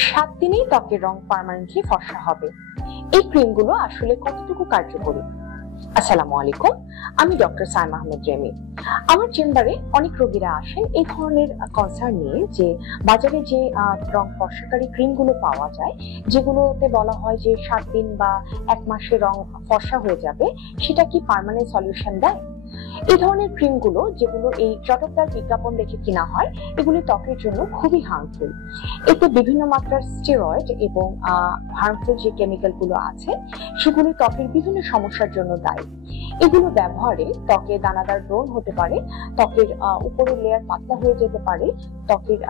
7 দিনেই ত্বকের রং পার্মানেন্টলি ফর্সা হবে। এই ক্রিমগুলো আসলে কতটুকু কার্যকরী? আসসালামু আলাইকুম, আমি ডক্টর সাইমা আহমেদ রেমি। আমার চেম্বারে অনেক রোগীরা আসেন এই ধরনের কনসার্ন নিয়ে যে বাজারে যে রং ফর্সাকারী ক্রিমগুলো পাওয়া যায়, যেগুলোতে বলা হয় যে 7 দিন বা 1 মাসে রং ফর্সা হয়ে যাবে, সেটা কি পার্মানেন্ট সলিউশন দেয়? এই ধরনের ক্রিমগুলো যেগুলো এই চটকদার বিজ্ঞাপন দেখে কিনা হয়, এগুলি ত্বকের জন্য খুবই হার্মফুল। এতে বিভিন্ন মাত্রার স্টেরয়েড এবং হার্মফুল যে কেমিক্যাল গুলো আছে সেগুলি ত্বকের বিভিন্ন সমস্যার জন্য দায়ী। এগুলো ব্যবহারে ত্বকে দানাদার ব্রণ হতে পারে, ত্বকের উপরের লেয়ার পাতলা হয়ে যেতে পারে, ত্বকের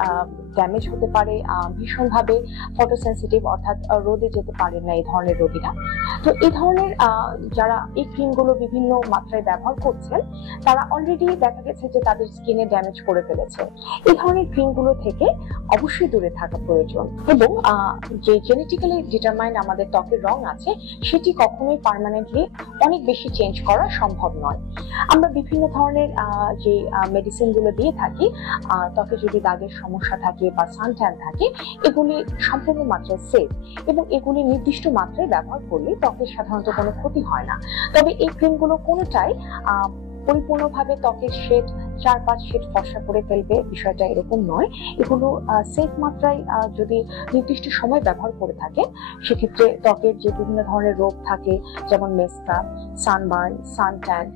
ড্যামেজ হতে পারে, ভীষণভাবে ফটোসেন্সিটিভ অর্থাৎ রোদে যেতে পারেন না এই ধরনের রোগীরা। তো এই ধরনের যারা এই ক্রিমগুলো বিভিন্ন মাত্রায় ব্যবহার করছেন, তারা অলরেডি দেখা গেছে যে তাদের স্কিনে ড্যামেজ করে ফেলেছে। এই ধরনের ক্রিমগুলো থেকে অবশ্যই দূরে থাকা প্রয়োজন। এবং যে জেনেটিক্যালি ডিটারমাইন্ড আমাদের ত্বকের রং আছে, সেটি কখনোই পার্মানেন্টলি অনেক বেশি চেঞ্জ করা সম্ভব নয়। আমরা বিভিন্ন ধরনের যে মেডিসিন গুলো দিয়ে থাকি, ত্বকে যদি দাগের সমস্যা থাকে বা সানট্যান থাকে, এগুলি সম্পূর্ণ মাত্রায় সেফ এবং এগুলি নির্দিষ্ট মাত্রায় ব্যবহার করলে ত্বকের সাধারণত কোনো ক্ষতি হয় না। তবে এই ক্রিমগুলো কোনোটাই পরিপূর্ণভাবে ত্বকের শেড 4-5 শেড ফর্সা করে ফেলবে, বিষয়টা এরকম নয়। এগুলো সেফ মাত্রায় যদি নির্দিষ্ট সময় ব্যবহার করে থাকে, সেক্ষেত্রে ত্বকের যে বিভিন্ন ধরনের রোগ থাকে, যেমন মেস্কা, সানবার্ন, সানট্যান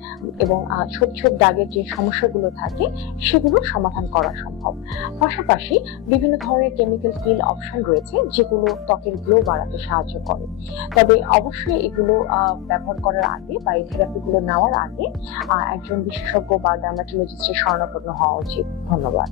এবং ছোট ছোট দাগের যে সমস্যাগুলো থাকে, সেগুলো সমাধান করা সম্ভব। পাশাপাশি বিভিন্ন ধরনের কেমিক্যাল কিল অপশন রয়েছে যেগুলো ত্বকের গ্লো বাড়াতে সাহায্য করে। তবে অবশ্যই এগুলো ব্যবহার করার আগে বা এই থেরাপিগুলো নেওয়ার আগে একজন বিশেষজ্ঞ বা ডার্মাটোলজিস্টের শরণাপন্ন হওয়া উচিত। ধন্যবাদ।